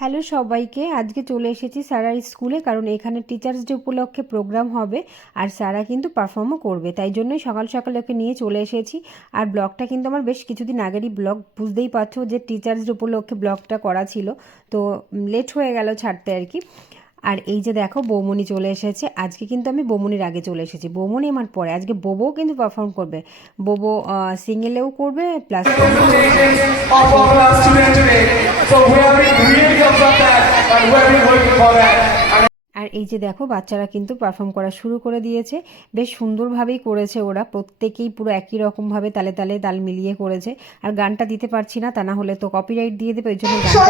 Hello সবাইকে, আজকে চলে এসেছি স্যারার স্কুলে কারণ এখানে টিচার্স ডে উপলক্ষে প্রোগ্রাম হবে আর স্যারা কিন্তু পারফর্মও করবে, তাই জন্যই সকাল সকাল ওকে নিয়ে চলে এসেছি। আর ব্লগটা কিন্তু আমার বেশ কিছুদিন আগেরই ব্লগ, বুঝতেই পারছ যে টিচার্স ডে উপলক্ষে ব্লগটা করা ছিল, তো লেট হয়ে গেল ছাড়তে আর কি। আর এই যে দেখো বৌমনি চলে এসেছে। আজকে কিন্তু আমি বৌমনির আগে চলে এসেছি। বৌমনি আমার পরে। আজকে বোবও কিন্তু পারফর্ম করবে। বোবো সিঙ্গেলেও করবে প্লাস আর এই যে দেখো বাচ্চারা কিন্তু পারফর্ম করা শুরু করে দিয়েছে। বেশ সুন্দরভাবেই করেছে ওরা। প্রত্যেকেই পুরো একই রকমভাবে তালে তালে তাল মিলিয়ে করেছে। আর গানটা দিতে পারছি না তা না হলে তো কপিরাইট দিয়ে দেবে ওই জন্য গানটা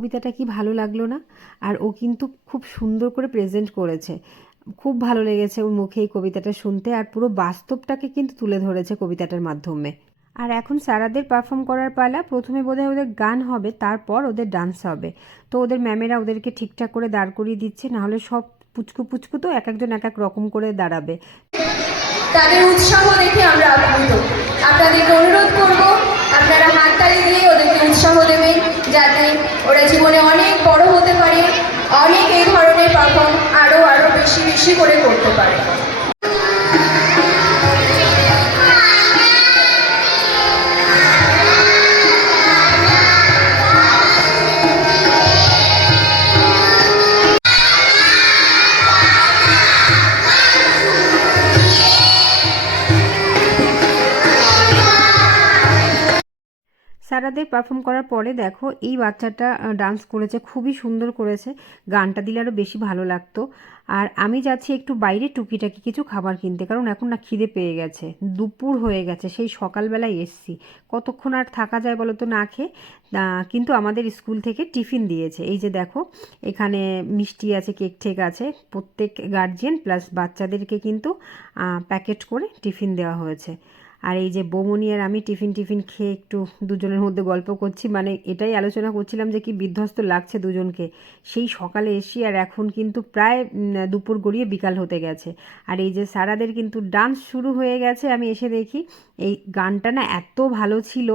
কবিতাটা কি ভালো লাগল না? আর ও কিন্তু খুব সুন্দর করে প্রেজেন্ট করেছে। খুব ভালো লেগেছে ওর মুখে এই কবিতাটা শুনতে আর পুরো বাস্তবটাকে কিন্তু তুলে ধরেছে কবিতাটার মাধ্যমে। আর এখন সারাদের পারফর্ম করার পালা প্রথমে বোধহয় ওদের গান হবে, তারপর ওদের ডান্স হবে। তো ওদের ম্যামেরা ওদেরকে ঠিকঠাক করে দাঁড় করিয়ে দিচ্ছে, নাহলে সব পুচকু পুচকু তো এক একজন এক এক রকম করে দাঁড়াবে। তাদের উৎসাহ দেখে আমরা আপনাদেরকে অনুরোধ করব পারফর্ম করার পরে দেখো, এই বাচ্চাটা ডান্স করেছে, খুবই সুন্দর করেছে। গানটা দিলে আরও বেশি ভালো লাগতো। আর আমি যাচ্ছি একটু বাইরে টুকিটাকি কিছু খাবার কিনতে, কারণ এখন না খিদে পেয়ে গেছে। দুপুর হয়ে গেছে, সেই সকালবেলায় এসছি। কতক্ষণ আর থাকা যায় বলো তো না খেয়ে? কিন্তু আমাদের স্কুল থেকে টিফিন দিয়েছে। এই যে দেখো, এখানে মিষ্টি আছে, কেক ঠেক আছে। প্রত্যেক গার্জিয়ান প্লাস বাচ্চাদেরকে কিন্তু প্যাকেট করে টিফিন দেওয়া হয়েছে। আর এই যে বৌমনি আর আমি টিফিন টিফিন খেয়ে একটু দুজনের মধ্যে গল্প করছি মানে এটাই আলোচনা করছিলাম যে কি বিধ্বস্ত লাগছে দুজনকে। সেই সকালে এসি আর এখন কিন্তু প্রায় দুপুর গড়িয়ে বিকাল হতে গেছে। আর এই যে সারাদের কিন্তু ডান্স শুরু হয়ে গেছে, আমি এসে দেখি এই গানটা না এত ভালো ছিল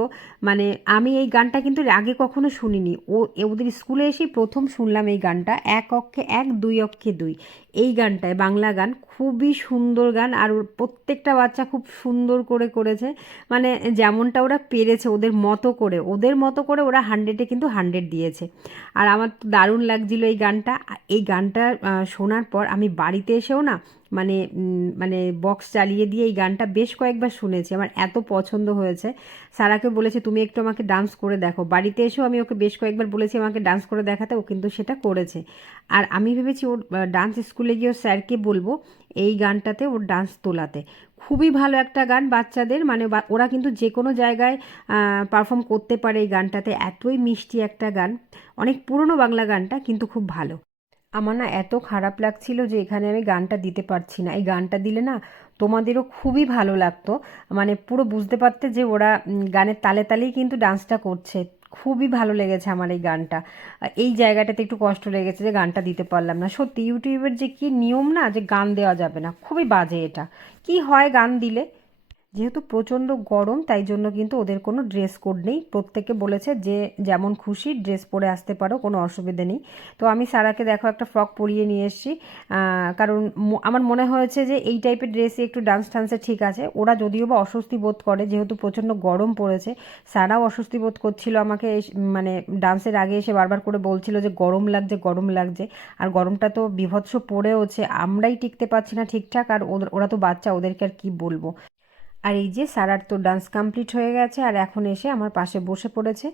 মানে আমি এই গানটা কিন্তু আগে কখনো শুনিনি। ও, ওদের স্কুলে এসেই প্রথম শুনলাম এই গানটা, এক অক্ষে এক, দুই অক্ষে দুই। এই গানটায় বাংলা গান খুবই সুন্দর গান, আর প্রত্যেকটা বাচ্চা খুব সুন্দর করে করেছে। মানে যেমনটা ওরা পেরেছে ওদের মতো করে, ওদের মতো করে ওরা হান্ড্রেডে কিন্তু হান্ড্রেড দিয়েছে। আর আমার তো দারুণ লাগছিল এই গানটা। এই গানটা শোনার পর আমি বাড়িতে এসেও না মানে মানে বক্স চালিয়ে দিয়ে এই গানটা বেশ কয়েকবার শুনেছি। আমার এত পছন্দ হয়েছে। সারাকে বলেছে, তুমি একটু আমাকে ডান্স করে দেখো। বাড়িতে এসেও আমি ওকে বেশ কয়েকবার বলেছি, আমাকে ডান্স করে দেখাতে। ও কিন্তু সেটা করেছে। আর আমি ভেবেছি ওর ডান্স স্কুলে গিয়ে ওর স্যারকে বলব এই গানটাতে ওর ডান্স তোলাতে। খুবই ভালো একটা গান বাচ্চাদের মানে ওরা কিন্তু যে কোনো জায়গায় পারফর্ম করতে পারে এই গানটাতে। এতই মিষ্টি একটা গান। অনেক পুরনো বাংলা গানটা, কিন্তু খুব ভালো। আমার না এত খারাপ লাগছিল যে এখানে আমি গানটা দিতে পারছি না। এই গানটা দিলে না তোমাদেরও খুবই ভালো লাগতো। মানে পুরো বুঝতে পারতে যে ওরা গানের তালে তালেই কিন্তু ডান্সটা করছে। খুবই ভালো লেগেছে আমার এই গানটা। এই জায়গাটাতে একটু কষ্ট লেগেছে যে গানটা দিতে পারলাম না। সত্যি, ইউটিউবের যে কি নিয়ম না, যে গান দেওয়া যাবে না। খুবই বাজে এটা। কি হয় গান দিলে? যেহেতু প্রচণ্ড গরম, তাই জন্য কিন্তু ওদের কোনো ড্রেস কোড নেই। প্রত্যেকে বলেছে যে, যেমন খুশি ড্রেস পরে আসতে পারো, কোনো অসুবিধে নেই। তো আমি সারাকে দেখো একটা ফ্রক পরিয়ে নিয়ে এসেছি। কারণ আমার মনে হয়েছে যে, এই টাইপের ড্রেসে একটু ডান্স টান্সে ঠিক আছে। ওরা যদিও বা অস্বস্তি বোধ করে, যেহেতু প্রচণ্ড গরম পড়েছে, সারাও অস্বস্তি বোধ করছিল আমাকে মানে ডান্সের আগে এসে বারবার করে বলছিল যে, গরম লাগছে গরম লাগছে। আর গরমটা তো বিভৎস পড়েওছে। আমরাই টিকতে পারছি না ঠিকঠাক, আর ওরা তো বাচ্চা, ওদেরকে আর কি বলব? আর এই যে সারার তো ডান্স কমপ্লিট হয়ে গেছে, আর এখন এসে আমার পাশে বসে পড়েছে।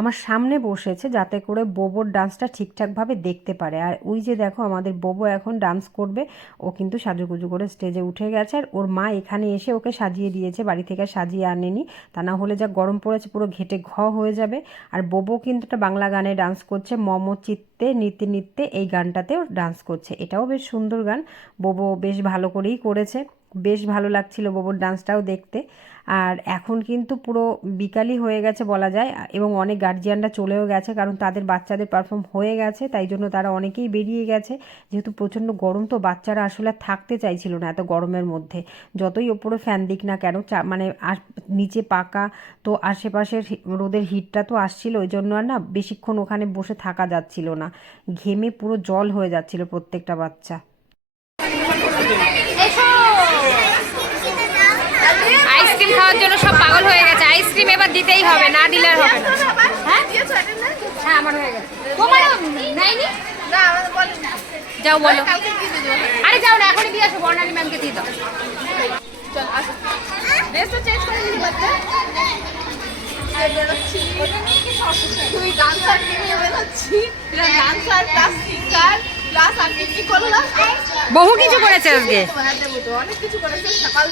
আমার সামনে বসেছে যাতে করে বোবোর ডান্সটা ঠিকঠাকভাবে দেখতে পারে। আর ওই যে দেখো আমাদের বোবো এখন ডান্স করবে, ও কিন্তু সাজুগুজু করে স্টেজে উঠে গেছে, আর ওর মা এখানে এসে ওকে সাজিয়ে দিয়েছে, বাড়ি থেকে সাজিয়ে আনেনি। তা না হলে যা গরম পড়েছে পুরো ঘেটে ঘ হয়ে যাবে। আর বোবো কিন্তু একটা বাংলা গানে ডান্স করছে, মম চিত্তে নিত্যে নিত্যে এই গানটাতেও ডান্স করছে। এটাও বেশ সুন্দর গান, বোবো বেশ ভালো করেই করেছে। বেশ ভালো লাগছিল বোবোর ডান্সটাও দেখতে। আর এখন কিন্তু পুরো বিকালই হয়ে গেছে বলা যায়, এবং অনেক গার্জিয়ানরা চলেও গেছে, কারণ তাদের বাচ্চাদের পারফর্ম হয়ে গেছে, তাই জন্য তারা অনেকেই বেরিয়ে গেছে। যেহেতু প্রচণ্ড গরম, তো বাচ্চারা আসলে থাকতে চাইছিল না এত গরমের মধ্যে। যতই ওপরে ফ্যান দিক না কেন মানে নিচে পাকা, তো আশেপাশের রোদের হিটটা তো আসছিল, ওই জন্য আর না বেশিক্ষণ ওখানে বসে থাকা যাচ্ছিল না। ঘেমে পুরো জল হয়ে যাচ্ছিল প্রত্যেকটা বাচ্চা আইসক্রিম খাওয়ার জন্য সব পাগল হয়ে গেছে। আইসক্রিম এবার দিতেই হবে না দিলে আর হবে না। হ্যাঁ? হ্যাঁ আমার হয়ে গেছে। তোমারও যাও বলো। আরে যাও না এখনই দিয়ে আসো বর্ণালী ম্যামকে দিয়ে দাও। তুই ডান্সার নিয়ে বেরোচ্ছি। ডান্সার প্লাস সিঙ্গার প্লাস আর কি কি করলাম? বহু কিছু করেছে আজকে। অনেক কিছু করেছে সকাল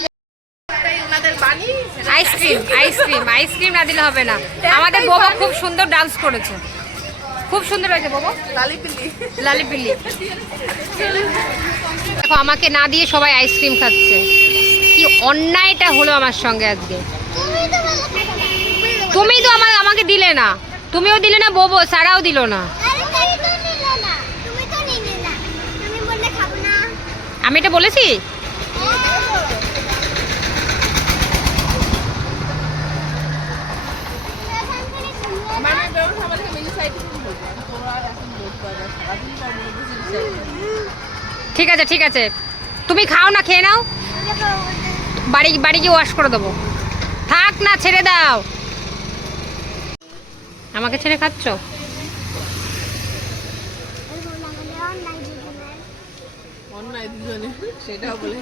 আইসক্রিম আইসক্রিম আইসক্রিম না দিলে হবে না। আমাদের বাবা খুব সুন্দর ডান্স করেছে। খুব সুন্দর হয়েছে বাবা। লালিপিলি। লালি পিল্লি দেখো আমাকে না দিয়ে সবাই আইসক্রিম খাচ্ছে। কি অন্যায়টা হলো আমার সঙ্গে আজকে। তুমি তো আমার আমাকে দিলে না। তুমিও দিলে না বোবো সারাও দিল না। আরে তুমি তো নিলে না। তুমি তো নিলে না। তুমি বললে খাব না। আমি এটা বলেছি মানে বেরোন আমাদেরকে মিলি সাইড তোমরা আর এখন লোক করে সারাদিন পর মনে বুঝি ঠিক আছে ঠিক আছে। তুমি খাও না খেয়ে নাও। বাড়ি বাড়ি গিয়ে ওয়াশ করে দেবো। থাক না ছেড়ে দাও। আমাকে ছেড়ে খাচ্ছ? অন্যায় দুজনে। সেটাও বলে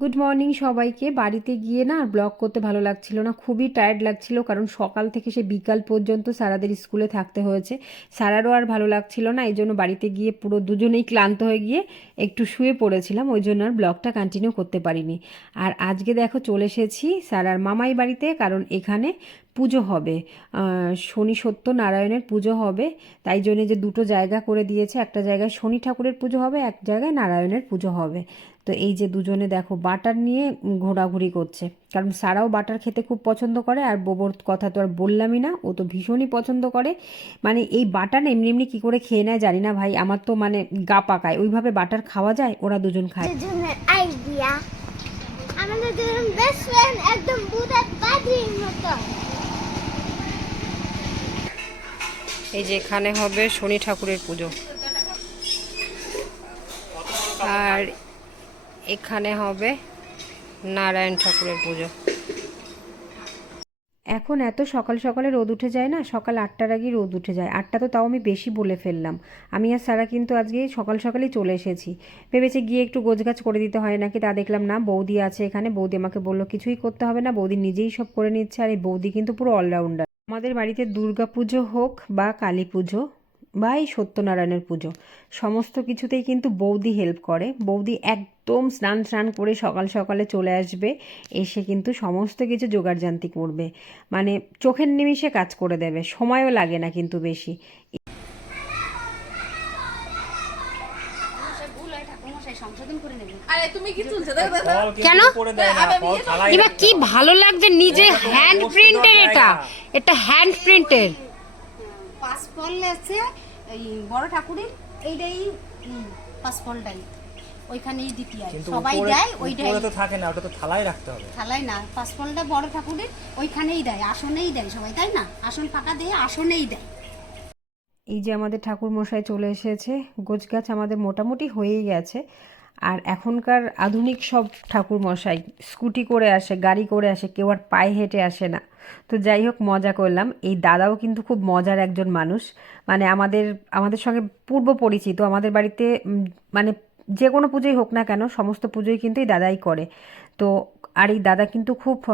গুড মর্নিং সবাইকে। বাড়িতে গিয়ে না ব্লগ করতে ভালো লাগছিল না, খুবই টায়ার্ড লাগছিল কারণ সকাল থেকে সে বিকাল পর্যন্ত সারাদের স্কুলে থাকতে হয়েছে। সারারও আর ভালো লাগছিল না এই জন্য বাড়িতে গিয়ে পুরো দুজনেই ক্লান্ত হয়ে গিয়ে একটু শুয়ে পড়েছিলাম ওই জন্য আর ব্লগটা কন্টিনিউ করতে পারিনি। আর আজকে দেখো চলে এসেছি সারার মামাই বাড়িতে, কারণ এখানে পুজো হবে। শনি সত্য নারায়ণের পুজো হবে। তাই জন্য যে দুটো জায়গা করে দিয়েছে, একটা জায়গায় শনি ঠাকুরের পুজো হবে, এক জায়গায় নারায়ণের পুজো হবে। তো এই যে দুজনে দেখো, বাটার নিয়ে ঘোরাঘুরি করছে। কারণ সারাও বাটার খেতে খুব পছন্দ করে, আর বোবর কথা তো আর বললামই না, ও তো ভীষণই পছন্দ করে। মানে এই বাটার এমনি এমনি কী করে খেয়ে নেয় জানি না ভাই, আমার তো মানে গা পাকায়। ওইভাবে বাটার খাওয়া যায়? ওরা দুজন খায়। আইডিয়া আমাদের দুজন বেস্ট ফ্রেন্ড একদম বুড়া বাজির মতো। এই যে এখানে হবে শনি ঠাকুরের পুজো। আর এখানে হবে নারায়ণ ঠাকুরের পুজো। এখন এত সকাল সকালে রোদ উঠে যায় না, সকাল আটটার আগেই রোদ উঠে যায়। আটটা তো তাও আমি বেশি বলে ফেললাম। আমি আর সারা কিন্তু আজকে সকাল সকালেই চলে এসেছি। ভেবেছি গিয়ে একটু গোছগাছ করে দিতে হয় নাকি তা দেখলাম না। বৌদি আছে এখানে, বৌদি আমাকে বলল, কিছুই করতে হবে না। বৌদি নিজেই সব করে নিচ্ছে আর এই বৌদি কিন্তু পুরো অলরাউন্ডার আমাদের বাড়িতে দুর্গা পুজো হোক বা কালী পুজো বা এই সত্যনারায়ণের পুজো, সমস্ত কিছুতেই কিন্তু বৌদি হেল্প করে। বৌদি একদম স্নান স্নান করে সকাল সকালে চলে আসবে, এসে কিন্তু সমস্ত কিছু জোগাড়জান্তি করবে। মানে চোখের নিমিষে কাজ করে দেবে, সময়ও লাগে না কিন্তু বেশি। কেন? এবার কি ভালো লাগছে নিজে হ্যান্ড প্রিন্টের এটা। এটা হ্যান্ড প্রিন্টের পাঁচ আছে এই বড় ঠাকুরের এইটাই ওইখানেই দিতে হয় সবাই দেয় ওইটাই উপরে তো থাকে না ওটা তো থালায় রাখতে হবে। থালায় না পাঁচফলটা বড় ঠাকুরের ওইখানেই দেয় আসনেই দেয় সবাই তাই না? আসন ফাঁকা দিয়ে আসনেই দেয়। এই যে আমাদের ঠাকুর মশাই চলে এসেছে গোছ গাছ আমাদের মোটামুটি হয়েই গেছে। আর এখনকার আধুনিক সব ঠাকুর মশাই স্কুটি করে আসে, গাড়ি করে আসে, কেউ আর পায়ে হেঁটে আসে না। তো যাই হোক, মজা করলাম। এই দাদাও কিন্তু খুব মজার একজন মানুষ। মানে আমাদের আমাদের সঙ্গে পূর্ব পরিচিত আমাদের বাড়িতে মানে যে কোনো পুজোই হোক না কেন সমস্ত পুজোই কিন্তু এই দাদাই করে। তো আর এই দাদা কিন্তু খুব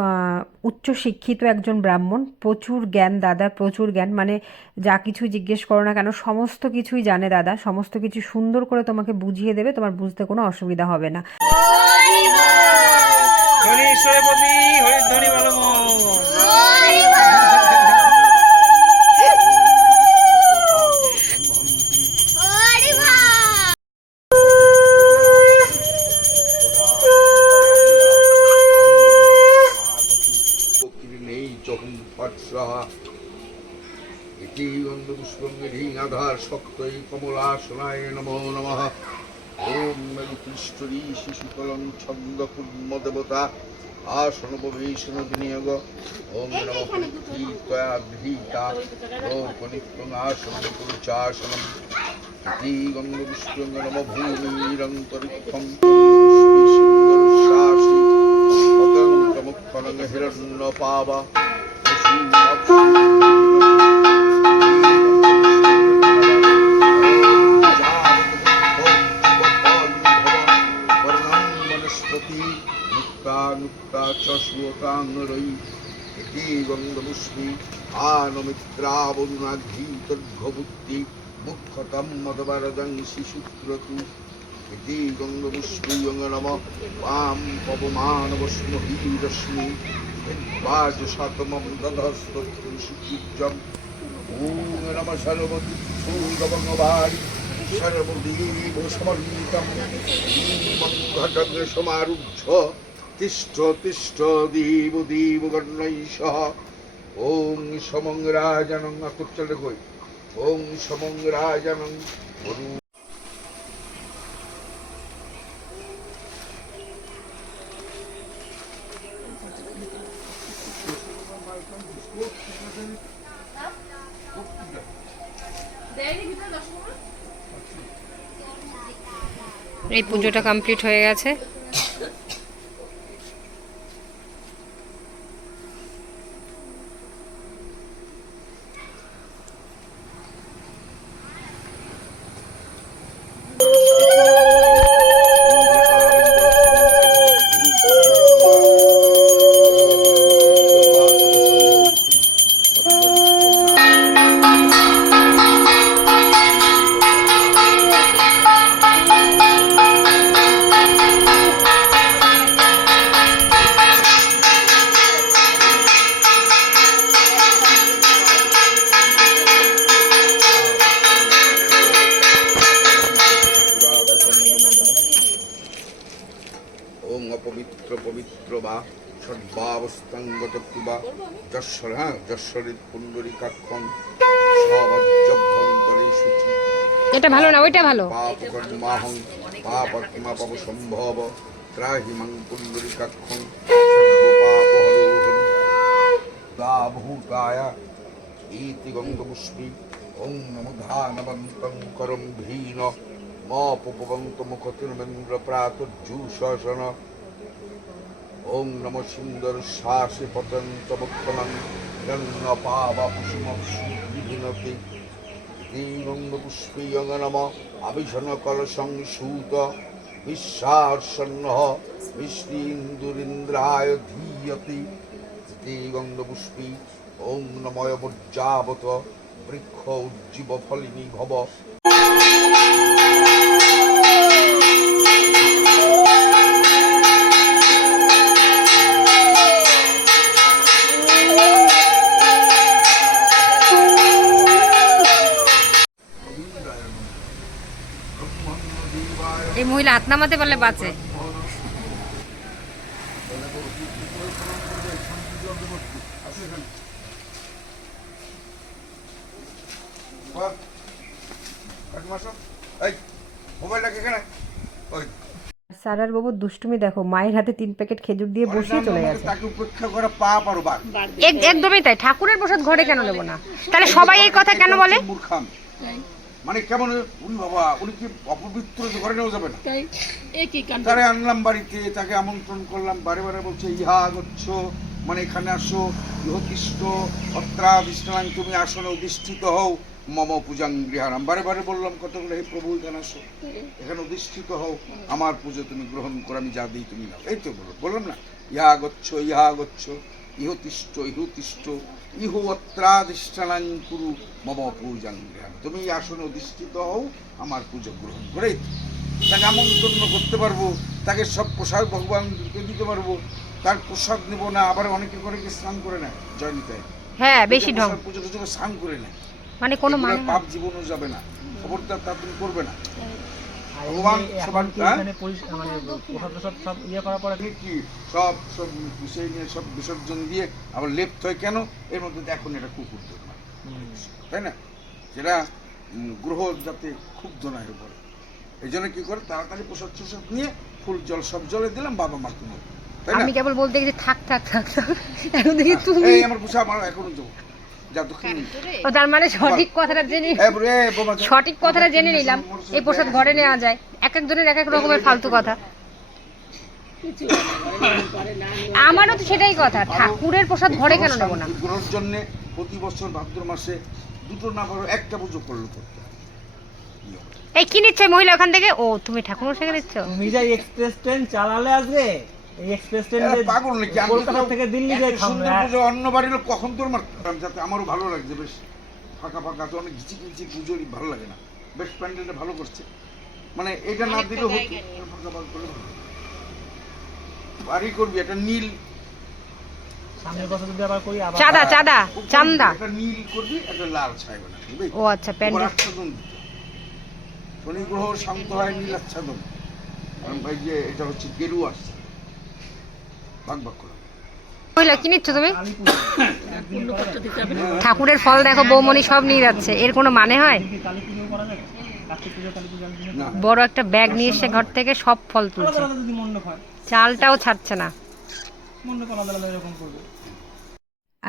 উচ্চ শিক্ষিত একজন ব্রাহ্মণ। প্রচুর জ্ঞান দাদার প্রচুর জ্ঞান। মানে যা কিছু জিজ্ঞেস করো না কেন সমস্ত কিছুই জানে দাদা। সমস্ত কিছু সুন্দর করে তোমাকে বুঝিয়ে দেবে তোমার বুঝতে কোনো অসুবিধা হবে না। হরি শক্তই কমলাসনায় নমো নমঃ। ওম মেরুপৃষ্ঠরি শিশুকলং ছন্দ কুর্ম দেবতা আসন প্রবেশন বিনিয়োগ। ওম নম ত্বয়া গৃহীতা রোপণিত্বং আসন পুরুচাসনম ইতি গন্ধপুষ্পঙ্গ নম ভূমিরন্তরিক্ষম। শাসী হিরণ্য পাবা সুতাঙ্গরৈ ইতি গন্ধপুষ্পী আনমিত্রাবরুণাঘীতর্ঘবুদ্ধি মুখ্যতম মদবরদং শিশুক্রতু ইতি গঙ্গপুষ্পীয়ং নম পাম পবমানবস্মহীরশ্মি বাজশতমম দধস্তত্তু সুচিজ্জম ওম নম সর্বতি সূর্যবঙ্গবারি সর্বদেব সমন্বিতম ঘটং সমারুদ্ধ। তিষ্ঠ তিষ্ঠ, দেব দেব গণৈষ ওং সমং রাজনং আকুচ্চল কই ওং সমং রাজনং, গুরু। এই পুজোটা কমপ্লিট হয়ে গেছে। সর্বাবস্থাঙ্গত বা যশ্বর হ্যাঁ যশ্বরিত পুণ্ডরিকাক্ষণ সবাজ্যভ্যন্তরে শুচি। এটা ভালো না ওইটা ভালো। পাপকর্মাহং পাপকর্মা পাপ সম্ভব ত্রাহি মং পুণ্ডরিকাক্ষণ সর্বপাপহরোহরি। দাভূতায় ইতি গঙ্গপুষ্পী ওং নমো ধানবন্तं করম ভীন মপবন্ত মুখতির্মেন্দ্র প্রাতুর্জুশাসন ওং নম সুন্দর শাসে পতন্ত মুক্তমং গঙ্গ পাবা কুসুমভিনতি দীনন্দপুষ্পীয়ং নম আবিষণ কলসং সূত বিশ্বার্ষণ্য বিষ্ণীন্দুরিন্দ্রায় ধীয়তি। দিগন্ধপুষ্পী ওং নময় বৃক্ষ উজ্জীব ফলিনী ভব। মহিলা হাত নামাতে পারলে বাঁচে। সারার বাবুর দুষ্টুমি দেখো মায়ের হাতে তিন প্যাকেট খেজুর দিয়ে বসিয়ে চলে গেছে। তাকে উপেক্ষা করা পাপ আর বার একদমই তাই ঠাকুরের প্রসাদ ঘরে কেন নেব না? তাহলে সবাই এই কথা কেন বলে? মূর্খাম। মানে কেমন উনি বাবা উনি কি অপবিত্র ঘরে নেওয়া যাবে না? তারে আনলাম বাড়িতে তাকে আমন্ত্রণ করলাম বারে বারে বলছে ইহা গচ্ছ মানে এখানে আসো ইহতিষ্ঠ অত্রাধিষ্ঠান তুমি আসনে অধিষ্ঠিত হও মম পূজাং গৃহারাম। বারে বারে বললাম কতগুলো হে প্রভু এখানে আসো। এখানে অধিষ্ঠিত হও আমার পুজো তুমি গ্রহণ করো আমি যা দিই তুমি নাও। এই তো বলো বললাম না ইহা গচ্ছ ইহা গচ্ছ ইহতিষ্ঠ ইহতিষ্ঠ ইহ অত্রাধিষ্ঠান কুরু মম পূজাং তুমি আসনে অধিষ্ঠিত হও আমার পুজো গ্রহণ করে তাকে আমন্ত্রণ করতে পারব তাকে সব পোশাক ভগবানকে দিতে পারব। তার পোশাক নেব না আবার অনেকে করে কি স্নান করে নেয়? জয়নিতায় হ্যাঁ বেশি ঢং। পুজো টুজো স্নান করে নেয়। মানে কোনো মানে পাপ জীবনও যাবে না। খবরদার তা তুমি করবে না। ভগবান সবার- কি হ্যাঁ? এখানে মানে সব ইয়ে করার পরে কি সব সব সেই নিয়ে সব বিসর্জন দিয়ে আবার লেপ্ত হয় কেন? এর মধ্যে দেখুন এটা কুকুর তাই না? যেটা গ্রহ যাতে ক্ষুব্ধ না হয়ে পড়ে। এই জন্য কি করে? তাড়াতাড়ি প্রসাদ প্রসাদ নিয়ে ফুল জল সব জলে দিলাম বাবা মা তুমি আমি কেবল বলতে গেছি থাক থাক থাক থাক। এখন দেখি তুমি আমার পোষা আমার এখনও যাব তার মানে সঠিক কথাটা জেনে বুড়ি। সঠিক কথাটা জেনে নিলাম। এই প্রসাদ ঘরে নেওয়া যায়। এক একজনের এক এক রকমের ফালতু কথা। আমারও তো সেটাই কথা। ঠাকুরের প্রসাদ ঘরে কেন নেব না? শান্তি গ্রহণের জন্য প্রতি বছর ভাদ্র মাসে দুটো না পারো একটা পুজো করলে করতে এই কি নিচ্ছে মহিলা ওখান থেকে? ও তুমি ঠাকুর দিচ্ছ তুমি যাই এক্সপ্রেস ট্রেন চালালে আজকে? এই এক্সপ্রেস ট্রেন পাগল নাকি? কলকাতা থেকে দিল্লি যাই সুন্দর পুজো অন্য বাড়ির লোক কখন তোর মারতাম যাতে আমারও ভালো লাগছে বেশ ফাঁকা ফাঁকা তো অনেক ঘিচি ঘিচি পুজোরই ভালো লাগে না। বেশ প্যান্ডেলটা ভালো করছে। মানে এটা না দিলেও হতো। ফাঁকা ফাঁকা করলে বাড়ি করবি একটা নীল করি চাঁদা চাঁদা চান্দা। নীল করবি একটা লাল ছাই বানাবি ও আচ্ছা প্যান্ডেল। শনি গ্রহ শান্ত হয় নীল আচ্ছাদন কারণ ভাই যে এটা হচ্ছে গেরু আসছে। ভাগ ভাগ করে। মহিলা কি নিচ্ছ তুমি? ঠাকুরের ফল দেখো বৌমনি সব নিয়ে যাচ্ছে। এর কোনো মানে হয়? বড় একটা ব্যাগ নিয়ে এসে ঘর থেকে সব ফল তুলছে। চালটাও ছাড়ছে না।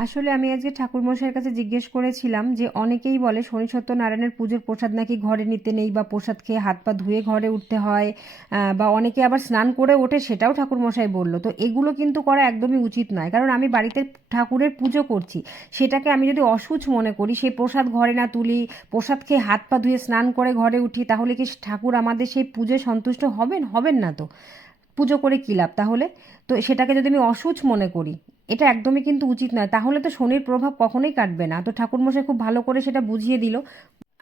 আসলে আমি আজকে ঠাকুরমশাইয়ের কাছে জিজ্ঞেস করেছিলাম যে অনেকেই বলে শনি সত্যনারায়ণের পুজোর প্রসাদ নাকি ঘরে নিতে নেই বা প্রসাদ খেয়ে হাত পা ধুয়ে ঘরে উঠতে হয় বা অনেকে আবার স্নান করে ওঠে সেটাও ঠাকুরমশাই বলল। তো এগুলো কিন্তু করা একদমই উচিত নয়, কারণ আমি বাড়িতে ঠাকুরের পুজো করছি, সেটাকে আমি যদি অসুচ মনে করি সেই প্রসাদ ঘরে না তুলি, প্রসাদ খেয়ে হাত পা ধুয়ে স্নান করে ঘরে উঠি, তাহলে কি ঠাকুর আমাদের সেই পুজোয় সন্তুষ্ট হবেন? হবেন না তো। পুজো করে কী লাভ তাহলে? তো সেটাকে যদি আমি অসুচ মনে করি, এটা একদমই কিন্তু উচিত নয়। তাহলে তো শনির প্রভাব কখনোই কাটবে না। তো ঠাকুরমশাই খুব ভালো করে সেটা বুঝিয়ে দিল।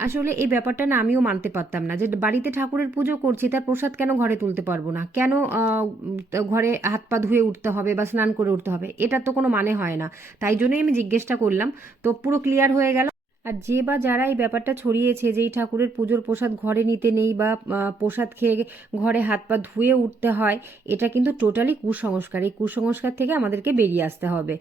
আসলে এই ব্যাপারটা না আমিও মানতে পারতাম না যে বাড়িতে ঠাকুরের পুজো করছি, তার প্রসাদ কেন ঘরে তুলতে পারব না? কেন ঘরে হাত পা ধুয়ে উঠতে হবে বা স্নান করে উঠতে হবে? এটার তো কোনো মানে হয় না। তাই জন্যই আমি জিজ্ঞেসটা করলাম। তো পুরো ক্লিয়ার হয়ে গেল। আর যে বা যারা এই ব্যাপারটা ছড়িয়েছে যে এই ঠাকুরের পুজোর প্রসাদ ঘরে নিতে নেই বা প্রসাদ খেয়ে ঘরে হাত পা ধুয়ে উঠতে হয়, এটা কিন্তু টোটালি কুসংস্কার। এই কুসংস্কার থেকে আমাদেরকে বেরিয়ে আসতে হবে।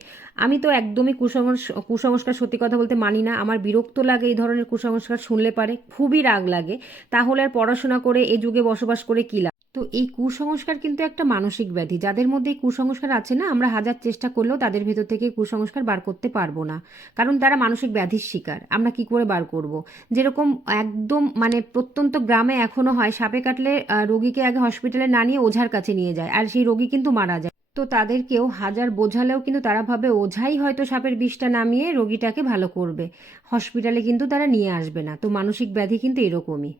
আমি তো একদমই কুসংস্কার কুসংস্কার সত্যি কথা বলতে মানি না। আমার বিরক্ত লাগে এই ধরনের কুসংস্কার শুনলে পারে, খুবই রাগ লাগে। তাহলে আর পড়াশোনা করে এই যুগে বসবাস করে কী তো এই কুসংস্কার কিন্তু একটা মানসিক ব্যাধি। যাদের মধ্যে এই কুসংস্কার আছে না, আমরা হাজার চেষ্টা করলেও তাদের ভেতর থেকে কুসংস্কার বার করতে পারব না। কারণ তারা মানসিক ব্যাধির শিকার। আমরা কি করে বার করব। যেরকম একদম মানে প্রত্যন্ত গ্রামে এখনও হয়, সাপে কাটলে রোগীকে আগে হসপিটালে না নিয়ে ওঝার কাছে নিয়ে যায় আর সেই রোগী কিন্তু মারা যায়। তো তাদেরকেও হাজার বোঝালেও কিন্তু তারা ভাবে ওঝাই হয়তো সাপের বিষটা নামিয়ে রোগীটাকে ভালো করবে। হসপিটালে কিন্তু তারা নিয়ে আসবে না। তো মানসিক ব্যাধি কিন্তু এরকমই।